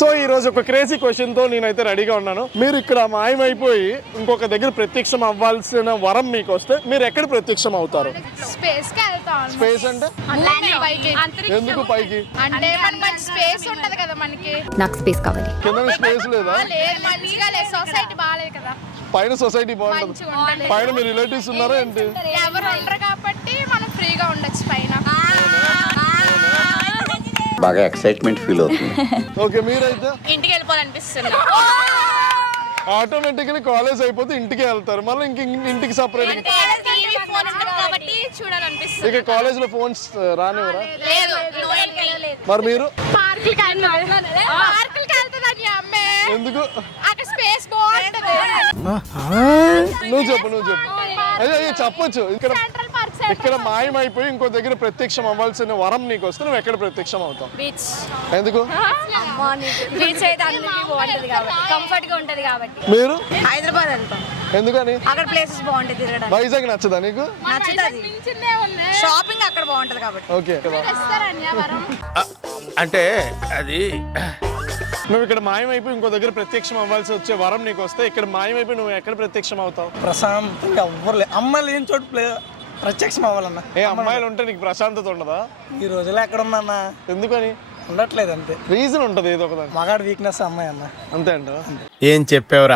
So ఈ రోజు ఒక క్రేజీ క్వశ్చన్ తో నేనైతే రెడీగా ఉన్నాను. మీరు ఇక్కడ మాయమైపోయి ఇంకొక దగ్గర ప్రత్యక్షం అవ్వాల్సిన వరం మీకు వస్తే మీరు ఎక్కడ ప్రత్యక్షం అవుతారు? స్పేస్ కి వెళ్తాం. స్పేస్ అంటే ఎందుకు పైకి? అంటే మనకి స్పేస్ ఉంటది కదా మనకి. నాకు స్పేస్ కావాలి. కింద స్పేస్ లేదా? లేదు, మంచిగా లేదు. సొసైటీ బాగాలేదు కదా. పైన సొసైటీ బాగుంటది. పైన మీ రిలేటివ్స్ ఉన్నారా ఏంటి? ఎవరు ఉండరు కాబట్టి మనం ఫ్రీగా ఉండొచ్చు పైన. బాగా ఎక్సైట్మెంట్ ఫీల్ అవుతుంది. ఓకే, మీరైతే ఇంటికి వెళ్ళిపోవాలనిపిస్తుంది. ఆటోమేటిక్లీ కాలేజ్ అయిపోతే ఇంటికి వెళ్తారు, మళ్ళీ ఇంటికి సపరేట్. కాబట్టి చూడాలనిపిస్తుంది. ఇక కాలేజ్ లో ఫోన్స్ రానివరా? లేదు. మరి మీరు పార్కులకి వెళ్తుందని అమ్మే. ఎందుకు? అక్కడ స్పేస్ బాగుంటది. నువ్వు చెప్పు. అయ్యో చెప్పొచ్చు. సెంట్రల్ పార్క్ ఇక్కడ మాయమైపోయి ఇంకో దగ్గర ప్రత్యక్షం అవ్వాల్సిన వరం నీకు వస్తే నువ్వు ఎక్కడ ప్రత్యక్షం అవుతావు? బీచ్. ఎందుకు? బీచ్ అయితే అందరికీ బాగుంటది కాబట్టి, కంఫర్ట్ గా ఉంటది కాబట్టి. మీరు హైదరాబాద్ వెళ్తాం. ఎందుకని? అక్కడ ప్లేసెస్ బాగుంటాయి తిరగడానికి. వైజాగ్ నచ్చదా నీకు? నచ్చుతుంది. షాపింగ్ అక్కడ బాగుంటది కాబట్టి. ఓకే, వరం. అంటే అది నువ్వు ఇక్కడ మాయమైపోయి ఇంకో దగ్గర ప్రత్యక్షం అవ్వాల్సి వచ్చే వరం నీకు వస్తే ఇక్కడ మాయమైపోయి నువ్వు ఎక్కడ ప్రత్యక్షం అవుతావు? ప్రశాంతంగా ఎవ్వరు అమ్మాయిలు ఏం చోటు ప్రత్యక్షం అవ్వాలన్నా. ఏ అమ్మాయిలు ఉంటే నీకు ప్రశాంతత ఉండదా? ఈ రోజులో ఎక్కడ ఉందన్న? ఎందుకని? ఉండట్లేదు అంతే. రీజన్ ఉంటది ఏదో ఒకదాని. మగాడు వీక్నెస్ అమ్మాయి అన్న. అంతే అంట. ఏం చెప్పావురా?